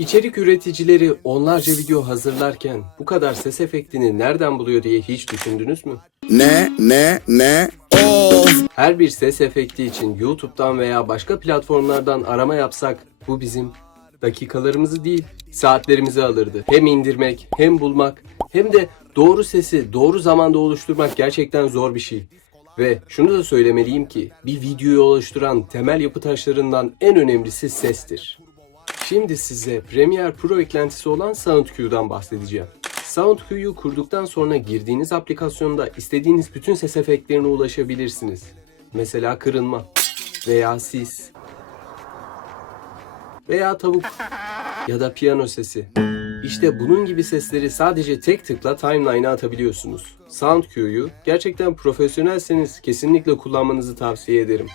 İçerik üreticileri onlarca video hazırlarken bu kadar ses efektini nereden buluyor diye hiç düşündünüz mü? Ne? Of! Her bir ses efekti için YouTube'dan veya başka platformlardan arama yapsak bu bizim dakikalarımızı değil saatlerimizi alırdı. Hem indirmek hem bulmak hem de doğru sesi doğru zamanda oluşturmak gerçekten zor bir şey. Ve şunu da söylemeliyim ki bir videoyu oluşturan temel yapı taşlarından en önemlisi sestir. Şimdi size Premiere Pro eklentisi olan SoundQ'dan bahsedeceğim. SoundQ'yu kurduktan sonra girdiğiniz aplikasyonda istediğiniz bütün ses efektlerine ulaşabilirsiniz. Mesela kırılma veya sis veya tavuk ya da piyano sesi. İşte bunun gibi sesleri sadece tek tıkla timeline'a atabiliyorsunuz. SoundQ'yu gerçekten profesyonelseniz kesinlikle kullanmanızı tavsiye ederim.